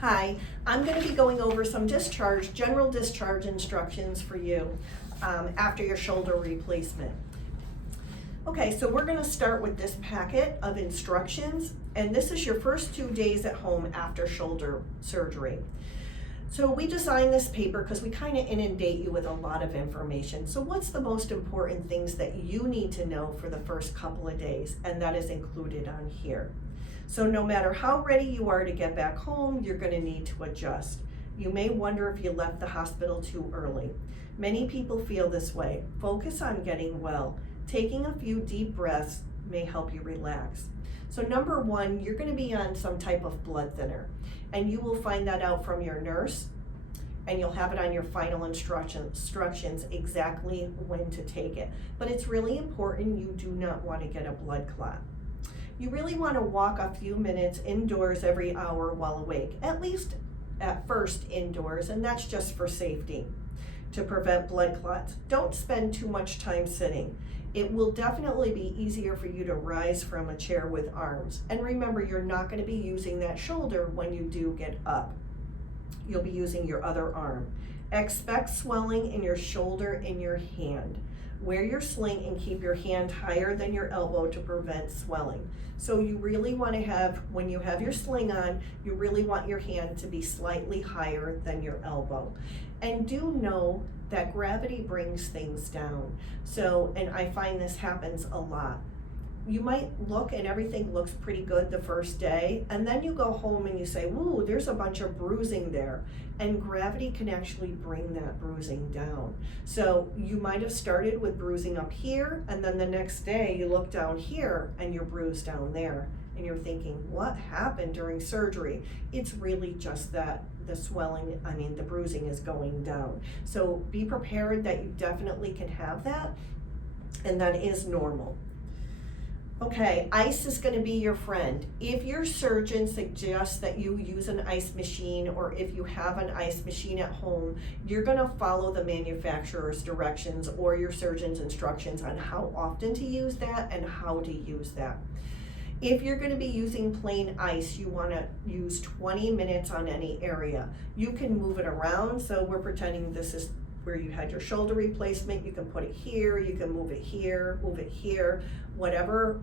Hi, I'm going to be going over some general discharge instructions for you after your shoulder replacement. Okay, so we're going to start with this packet of instructions, and this is your first 2 days at home after shoulder surgery. So we designed this paper because we kind of inundate you with a lot of information. So what's the most important things that you need to know for the first couple of days? And that is included on here. So no matter how ready you are to get back home, you're going to need to adjust. You may wonder if you left the hospital too early. Many people feel this way. Focus on getting well. Taking a few deep breaths may help you relax. So number one, you're going to be on some type of blood thinner, and you will find that out from your nurse, and you'll have it on your final instructions exactly when to take it. But it's really important you do not want to get a blood clot. You really want to walk a few minutes indoors every hour while awake, at least at first indoors, and that's just for safety, to prevent blood clots. Don't spend too much time sitting. It will definitely be easier for you to rise from a chair with arms. And remember, you're not going to be using that shoulder when you do get up. You'll be using your other arm. Expect swelling in your shoulder and your hand. Wear your sling and keep your hand higher than your elbow to prevent swelling. So you really want to have, when you have your sling on, you really want your hand to be slightly higher than your elbow. And do know that gravity brings things down. So, and I find this happens a lot. You might look and everything looks pretty good the first day, and then you go home and you say, "Ooh, there's a bunch of bruising there." And gravity can actually bring that bruising down. So you might have started with bruising up here, and then the next day you look down here and you're bruised down there. And you're thinking, what happened during surgery? It's really just that the bruising is going down. So be prepared that you definitely can have that, and that is normal. Okay, ice is going to be your friend. If your surgeon suggests that you use an ice machine, or if you have an ice machine at home, you're going to follow the manufacturer's directions or your surgeon's instructions on how often to use that and how to use that. If you're going to be using plain ice, you want to use 20 minutes on any area. You can move it around, so we're pretending this is where you had your shoulder replacement. You can put it here, you can move it here, whatever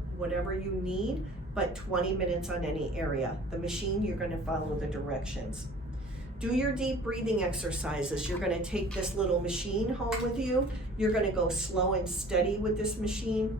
you need, but 20 minutes on any area. The machine, you're going to follow the directions. Do your deep breathing exercises. You're going to take this little machine home with you. You're going to go slow and steady with this machine,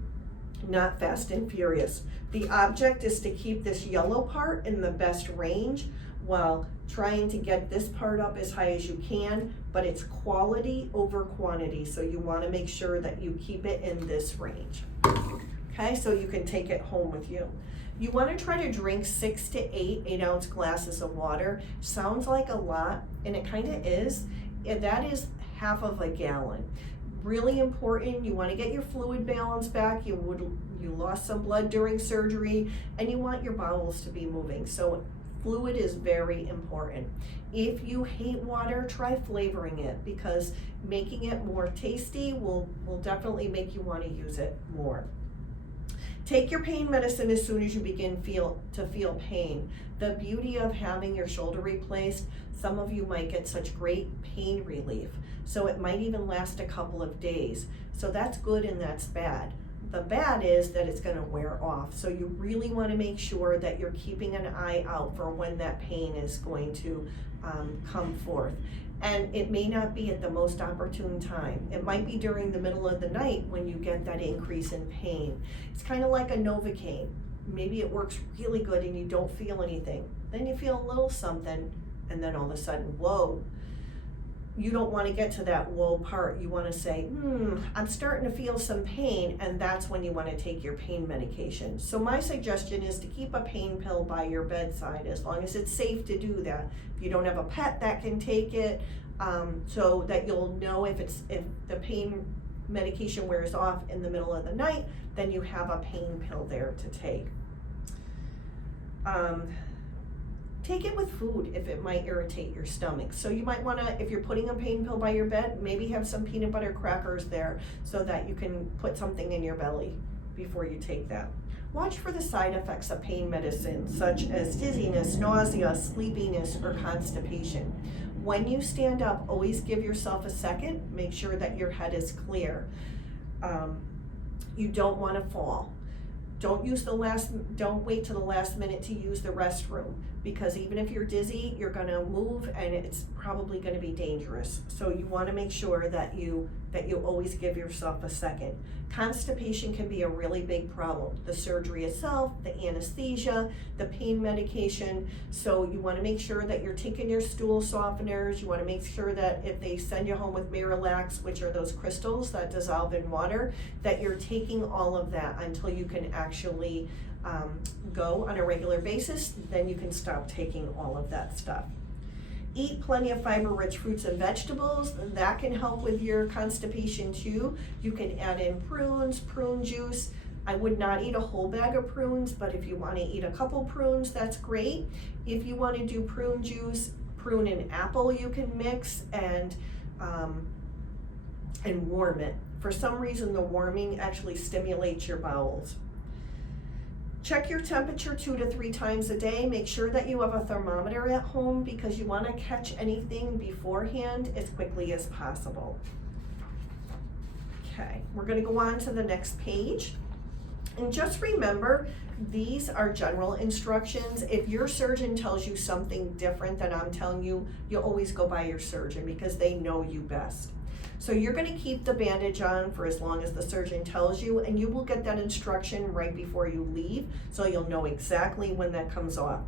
not fast and furious. The object is to keep this yellow part in the best range while trying to get this part up as high as you can, but it's quality over quantity, so you want to make sure that you keep it in this range. Okay, so you can take it home with you. You want to try to drink 6 to 8 8-ounce glasses of water. Sounds like a lot, and it kind of is. That is half of a gallon. Really important. You want to get your fluid balance back. You lost some blood during surgery, and you want your bowels to be moving. So fluid is very important. If you hate water, try flavoring it, because making it more tasty will definitely make you want to use it more. Take your pain medicine as soon as you begin to feel pain. The beauty of having your shoulder replaced, some of you might get such great pain relief. So it might even last a couple of days. So that's good and that's bad. The bad is that it's going to wear off. So you really want to make sure that you're keeping an eye out for when that pain is going to come forth. And it may not be at the most opportune time. It might be during the middle of the night when you get that increase in pain. It's kind of like a Novocaine. Maybe it works really good and you don't feel anything. Then you feel a little something, and then all of a sudden, whoa. You don't want to get to that whoa part. You want to say, I'm starting to feel some pain, and that's when you want to take your pain medication. So my suggestion is to keep a pain pill by your bedside, as long as it's safe to do that. If you don't have a pet that can take it, so that you'll know if the pain medication wears off in the middle of the night, then you have a pain pill there to take. Take it with food if it might irritate your stomach. So you might want to, if you're putting a pain pill by your bed, maybe have some peanut butter crackers there so that you can put something in your belly before you take that. Watch for the side effects of pain medicine, such as dizziness, nausea, sleepiness, or constipation. When you stand up, always give yourself a second. Make sure that your head is clear. You don't want to fall. Don't wait till the last minute to use the restroom, because even if you're dizzy, you're going to move and it's probably going to be dangerous. So you want to make sure that you always give yourself a second. Constipation can be a really big problem. The surgery itself, the anesthesia, the pain medication. So you want to make sure that you're taking your stool softeners. You want to make sure that if they send you home with Middlesex, which are those crystals that dissolve in water, that you're taking all of that until you can actually go on a regular basis. Then you can stop taking all of that stuff. Eat plenty of fiber-rich fruits and vegetables. That can help with your constipation too. You can add in prunes, prune juice. I would not eat a whole bag of prunes, but if you want to eat a couple prunes, that's great. If you want to do prune juice, prune and apple you can mix and warm it. For some reason, the warming actually stimulates your bowels. Check your temperature 2 to 3 times a day. Make sure that you have a thermometer at home because you want to catch anything beforehand as quickly as possible. Okay, we're going to go on to the next page. And just remember, these are general instructions. If your surgeon tells you something different than I'm telling you, you'll always go by your surgeon because they know you best. So you're going to keep the bandage on for as long as the surgeon tells you, and you will get that instruction right before you leave, so you'll know exactly when that comes off.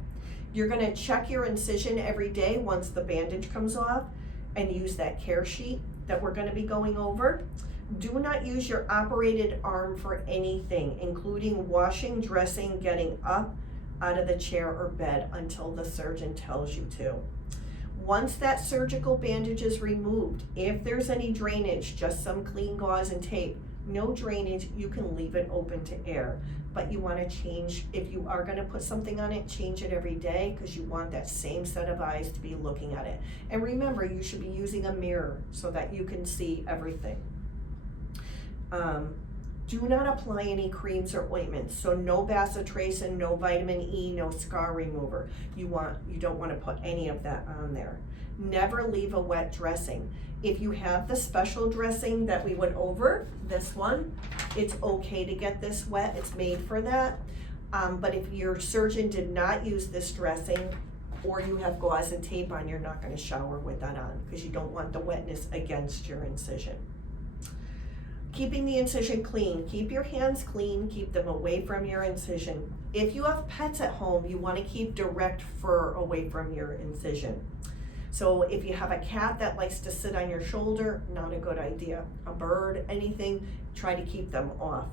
You're going to check your incision every day once the bandage comes off and use that care sheet that we're going to be going over. Do not use your operated arm for anything, including washing, dressing, getting up out of the chair or bed until the surgeon tells you to. Once that surgical bandage is removed, if there's any drainage, just some clean gauze and tape. No drainage, you can leave it open to air. But you want to change, if you are going to put something on it, change it every day because you want that same set of eyes to be looking at it. And remember, you should be using a mirror so that you can see everything. Do not apply any creams or ointments. So no bacitracin, no vitamin E, no scar remover. You don't want to put any of that on there. Never leave a wet dressing. If you have the special dressing that we went over, this one, it's okay to get this wet. It's made for that. But if your surgeon did not use this dressing, or you have gauze and tape on, you're not going to shower with that on because you don't want the wetness against your incision. Keeping the incision clean. Keep your hands clean. Keep them away from your incision. If you have pets at home, you want to keep direct fur away from your incision. So if you have a cat that likes to sit on your shoulder, not a good idea. A bird, anything, try to keep them off.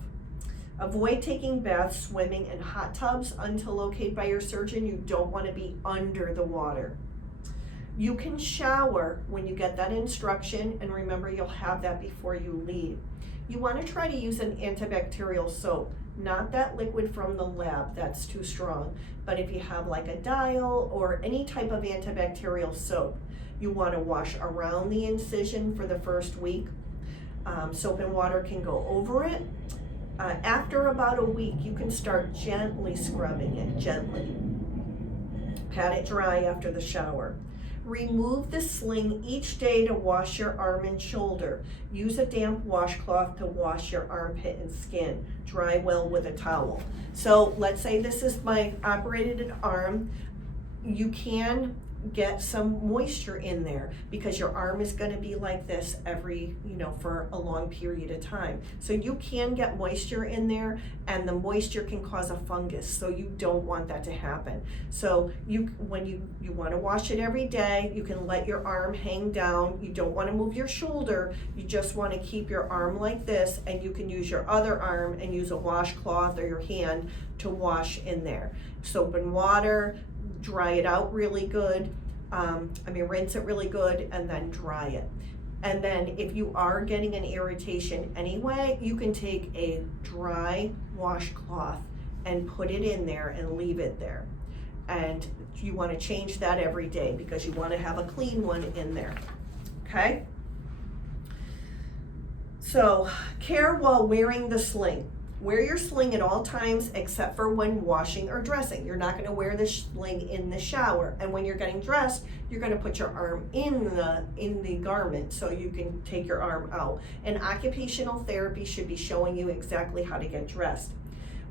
Avoid taking baths, swimming in hot tubs until okayed by your surgeon. You don't want to be under the water. You can shower when you get that instruction, and remember, you'll have that before you leave. You want to try to use an antibacterial soap, not that liquid from the lab, that's too strong. But if you have like a Dial or any type of antibacterial soap, you want to wash around the incision for the first week. Soap and water can go over it. After about a week, you can start gently scrubbing it, gently. Pat it dry after the shower. Remove the sling each day to wash your arm and shoulder. Use a damp washcloth to wash your armpit and skin. Dry well with a towel. So let's say this is my operated arm. You can get some moisture in there because your arm is going to be like this for a long period of time. So you can get moisture in there, and the moisture can cause a fungus. So you don't want that to happen. So when you want to wash it every day, you can let your arm hang down. You don't want to move your shoulder. You just want to keep your arm like this, and you can use your other arm and use a washcloth or your hand to wash in there. Soap and water. Dry it out really good. Rinse it really good and then dry it. And then if you are getting an irritation anyway, you can take a dry washcloth and put it in there and leave it there. And you want to change that every day because you want to have a clean one in there. Okay? So, care while wearing the sling. Wear your sling at all times except for when washing or dressing. You're not going to wear the sling in the shower. And when you're getting dressed, you're going to put your arm in the garment so you can take your arm out. And occupational therapy should be showing you exactly how to get dressed.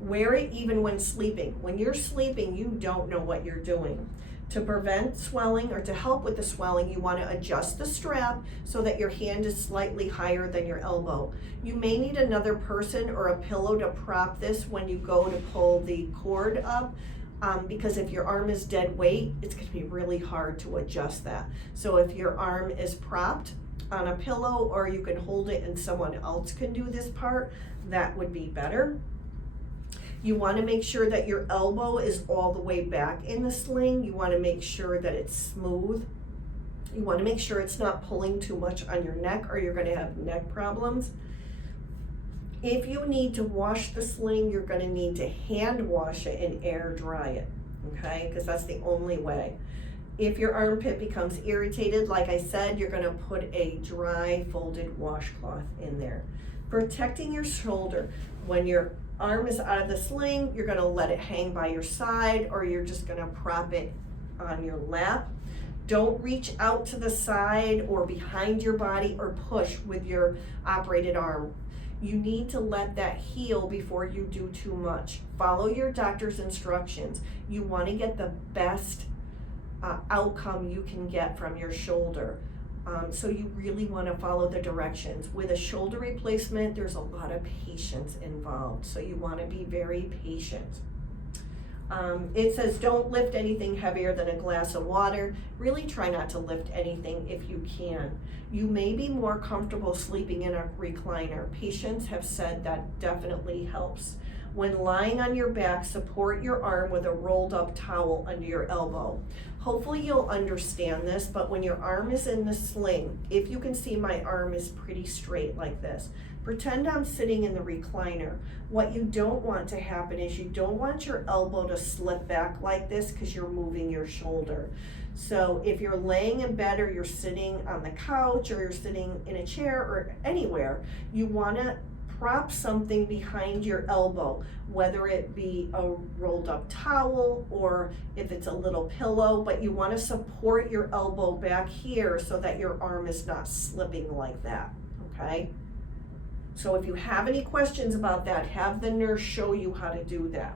Wear it even when sleeping. When you're sleeping, you don't know what you're doing. To prevent swelling or to help with the swelling, you want to adjust the strap so that your hand is slightly higher than your elbow. You may need another person or a pillow to prop this when you go to pull the cord up, because if your arm is dead weight, it's going to be really hard to adjust that. So if your arm is propped on a pillow, or you can hold it and someone else can do this part, that would be better. You want to make sure that your elbow is all the way back in the sling. You want to make sure that it's smooth. You want to make sure it's not pulling too much on your neck, or you're going to have neck problems. If you need to wash the sling, you're going to need to hand wash it and air dry it, okay? Because that's the only way. If your armpit becomes irritated, like I said, you're going to put a dry folded washcloth in there. Protecting your shoulder. When your arm is out of the sling, you're going to let it hang by your side, or you're just going to prop it on your lap. Don't reach out to the side or behind your body or push with your operated arm. You need to let that heal before you do too much. Follow your doctor's instructions. You want to get the best outcome you can get from your shoulder. So you really want to follow the directions. With a shoulder replacement, there's a lot of patience involved, so you want to be very patient. It says don't lift anything heavier than a glass of water. Really try not to lift anything if you can. You may be more comfortable sleeping in a recliner. Patients have said that definitely helps. When lying on your back, support your arm with a rolled up towel under your elbow. Hopefully you'll understand this, but when your arm is in the sling, if you can see my arm is pretty straight like this, pretend I'm sitting in the recliner. What you don't want to happen is you don't want your elbow to slip back like this because you're moving your shoulder. So if you're laying in bed, or you're sitting on the couch, or you're sitting in a chair or anywhere, you want to prop something behind your elbow, whether it be a rolled up towel or if it's a little pillow, but you want to support your elbow back here so that your arm is not slipping like that, okay? So if you have any questions about that, have the nurse show you how to do that.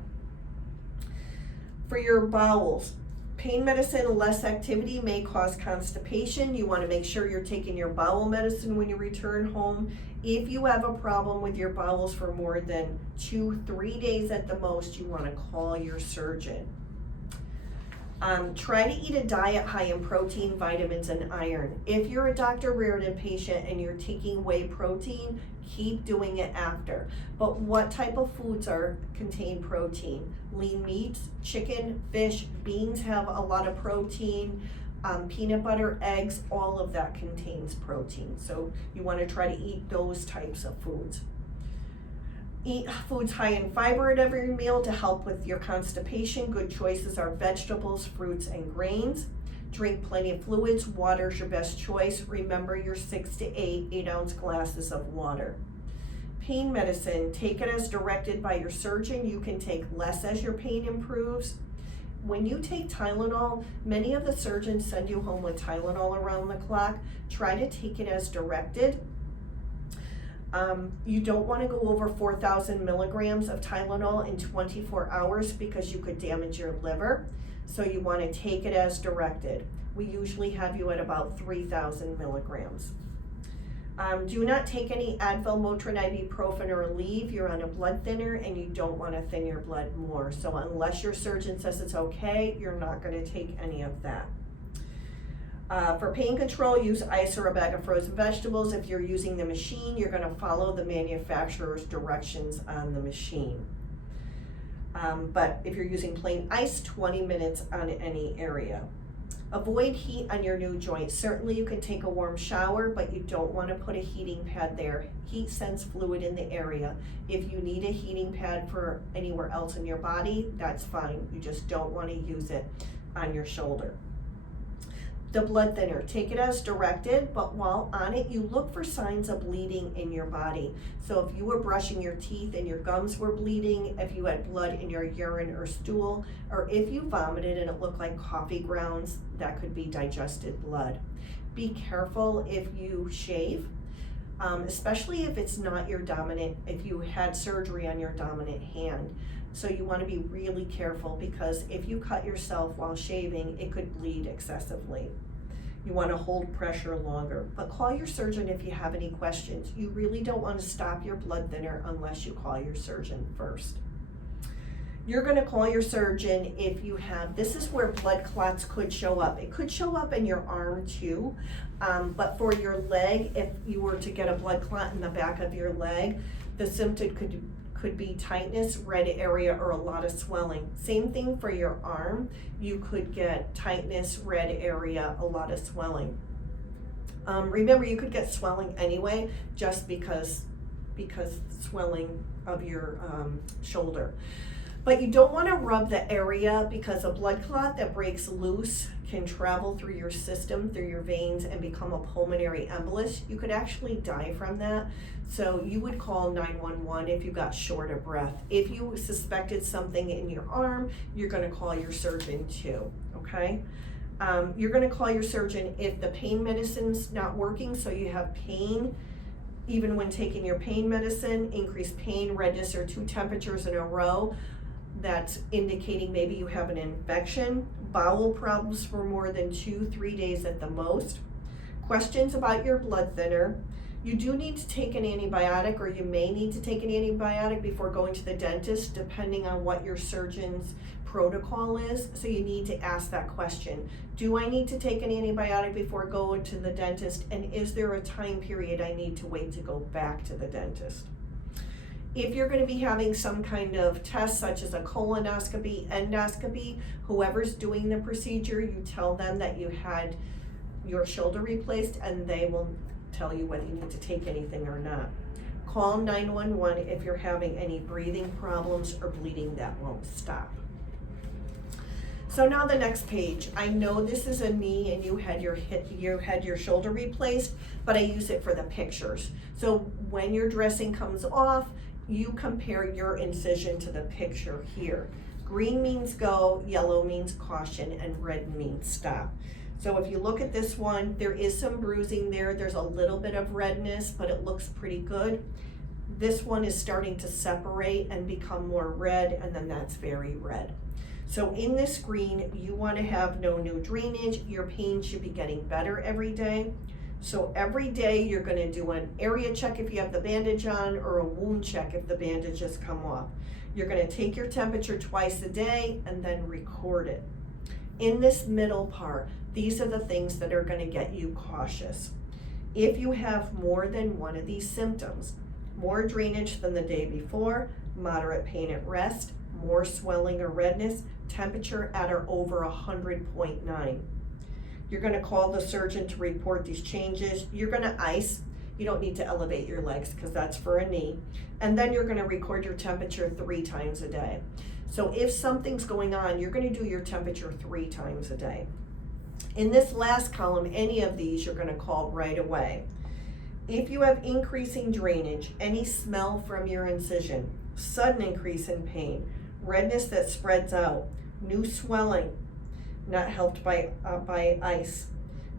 For your bowels, pain medicine and less activity may cause constipation. You want to make sure you're taking your bowel medicine when you return home. If you have a problem with your bowels for more than 2-3 days at the most, you want to call your surgeon. Try to eat a diet high in protein, vitamins, and iron. If you're a Dr. Reardon patient and you're taking whey protein, keep doing it after. But what type of foods contain protein? Lean meats, chicken, fish, beans have a lot of protein. Peanut butter, eggs, all of that contains protein. So you want to try to eat those types of foods. Eat foods high in fiber at every meal to help with your constipation. Good choices are vegetables, fruits, and grains. Drink plenty of fluids. Water is your best choice. Remember your 6 to 8 8-ounce glasses of water. Pain medicine, take it as directed by your surgeon. You can take less as your pain improves. When you take Tylenol, many of the surgeons send you home with Tylenol around the clock. Try to take it as directed. You don't want to go over 4,000 milligrams of Tylenol in 24 hours because you could damage your liver. So you want to take it as directed. We usually have you at about 3,000 milligrams. Do not take any Advil, Motrin, ibuprofen, or Aleve. You're on a blood thinner and you don't want to thin your blood more. So unless your surgeon says it's okay, you're not going to take any of that. For pain control, use ice or a bag of frozen vegetables. If you're using the machine, you're going to follow the manufacturer's directions on the machine. But if you're using plain ice, 20 minutes on any area. Avoid heat on your new joint. Certainly you can take a warm shower, but you don't want to put a heating pad there. Heat sends fluid in the area. If you need a heating pad for anywhere else in your body, that's fine. You just don't want to use it on your shoulder. The blood thinner, take it as directed, but while on it, you look for signs of bleeding in your body. So if you were brushing your teeth and your gums were bleeding, if you had blood in your urine or stool, or if you vomited and it looked like coffee grounds, that could be digested blood. Be careful if you shave, especially if it's not your dominant, if you had surgery on your dominant hand. So you want to be really careful, because if you cut yourself while shaving, it could bleed excessively. You want to hold pressure longer, but call your surgeon if you have any questions. You really don't want to stop your blood thinner unless you call your surgeon first. You're going to call your surgeon if you have, this is where blood clots could show up. It could show up in your arm too, but for your leg, if you were to get a blood clot in the back of your leg, the symptom could be tightness, red area, or a lot of swelling. Same thing for your arm. You could get tightness, red area, a lot of swelling. Remember, you could get swelling anyway, just because swelling of your shoulder. But you don't want to rub the area, because a blood clot that breaks loose can travel through your system, through your veins, and become a pulmonary embolus. You could actually die from that. So you would call 911 if you got short of breath. If you suspected something in your arm, you're going to call your surgeon too, okay? You're going to call your surgeon if the pain medicine's not working, so you have pain even when taking your pain medicine, increased pain, redness, or 2 temperatures in a row. That's indicating maybe you have an infection, bowel problems for more than 2-3 days at the most. Questions about your blood thinner. You do need to take an antibiotic, or you may need to take an antibiotic before going to the dentist, depending on what your surgeon's protocol is. So you need to ask that question. Do I need to take an antibiotic before going to the dentist? And is there a time period I need to wait to go back to the dentist? If you're going to be having some kind of test, such as a colonoscopy, endoscopy, whoever's doing the procedure, you tell them that you had your shoulder replaced, and they will tell you whether you need to take anything or not. Call 911 if you're having any breathing problems or bleeding that won't stop. So now the next page. I know this is a knee and you had your shoulder replaced, but I use it for the pictures. So when your dressing comes off, you compare your incision to the picture here. Green means go, yellow means caution, and red means stop. So if you look at this one, there is some bruising there. There's a little bit of redness, but it looks pretty good. This one is starting to separate and become more red, and then that's very red. So in this green, you want to have no new drainage. Your pain should be getting better every day. So every day you're going to do an area check if you have the bandage on, or a wound check if the bandage has come off. You're going to take your temperature twice a day and then record it. In this middle part, these are the things that are going to get you cautious. If you have more than one of these symptoms, more drainage than the day before, moderate pain at rest, more swelling or redness, temperature at or over 100.9. You're going to call the surgeon to report these changes. You're going to ice. You don't need to elevate your legs, because that's for a knee. And then you're going to record your temperature 3 times a day. So if something's going on, you're going to do your temperature 3 times a day. In this last column, any of these you're going to call right away. If you have increasing drainage, any smell from your incision, sudden increase in pain, redness that spreads out, new swelling, not helped by ice,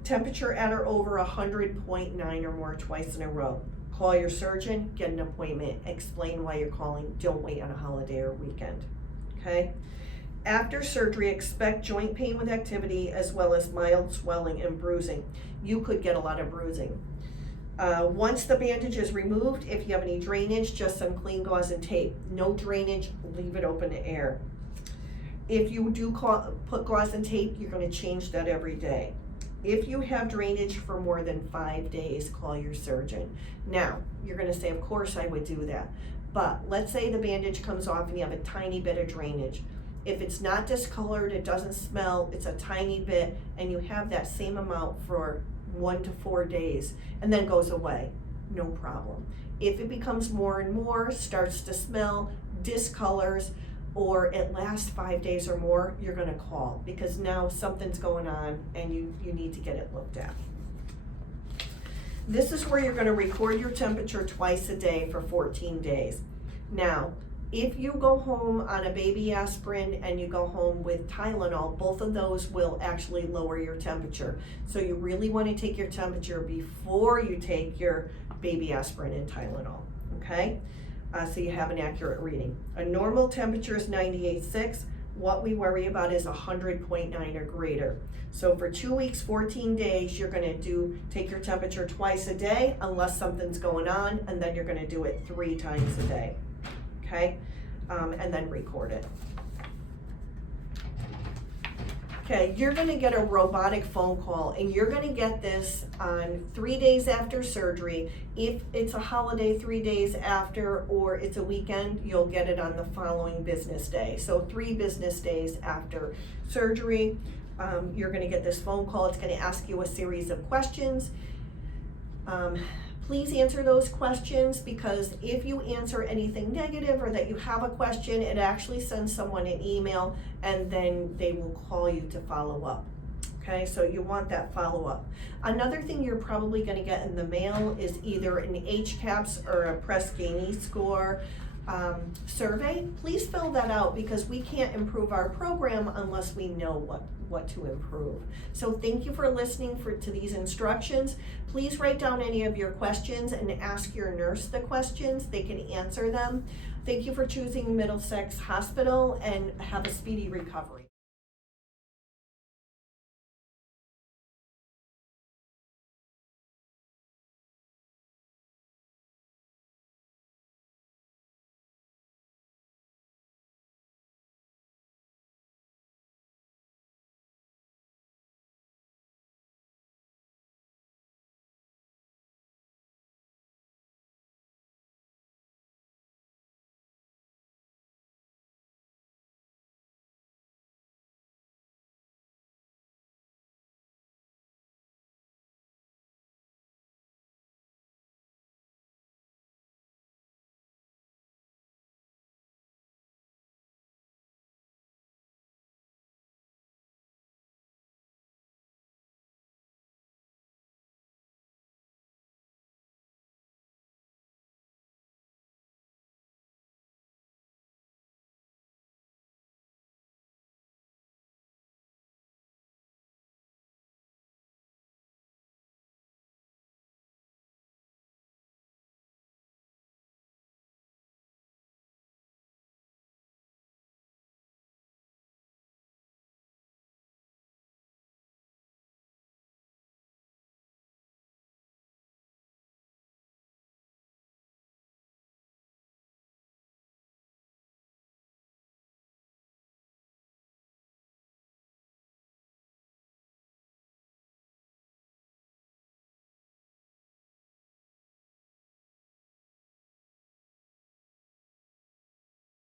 temperature at or over 100.9 or more twice in a row, call your surgeon, get an appointment, explain why you're calling, don't wait on a holiday or weekend, okay? After surgery, expect joint pain with activity, as well as mild swelling and bruising. You could get a lot of bruising. Once the bandage is removed, if you have any drainage, just some clean gauze and tape. No drainage, leave it open to air. If you do put gauze and tape, you're going to change that every day. If you have drainage for more than 5 days, call your surgeon. Now, you're going to say, of course I would do that. But let's say the bandage comes off and you have a tiny bit of drainage. If it's not discolored, it doesn't smell, it's a tiny bit, and you have that same amount for 1 to 4 days and then goes away, no problem. If it becomes more and more, starts to smell, discolors, or it lasts 5 days or more, you're gonna call, because now something's going on and you need to get it looked at. This is where you're gonna record your temperature twice a day for 14 days. Now, if you go home on a baby aspirin and you go home with Tylenol, both of those will actually lower your temperature. So you really want to take your temperature before you take your baby aspirin and Tylenol, okay? So you have an accurate reading. A normal temperature is 98.6. What we worry about is 100.9 or greater. So for 2 weeks, 14 days, you're gonna take your temperature twice a day unless something's going on, and then you're gonna do it 3 times a day. Okay, and then record it. Okay, you're gonna get a robotic phone call, and you're gonna get this on 3 days after surgery. If it's a holiday 3 days after, or it's a weekend, you'll get it on the following business day. So 3 business days after surgery, you're gonna get this phone call. It's gonna ask you a series of questions. Please answer those questions, because if you answer anything negative or that you have a question, it actually sends someone an email and then they will call you to follow up. Okay, so you want that follow-up. Another thing you're probably gonna get in the mail is either an HCAHPS or a Press Ganey score survey. Please fill that out, because we can't improve our program unless we know what to improve. So thank you for listening to these instructions. Please write down any of your questions and ask your nurse the questions. They can answer them. Thank you for choosing Middlesex Hospital, and have a speedy recovery.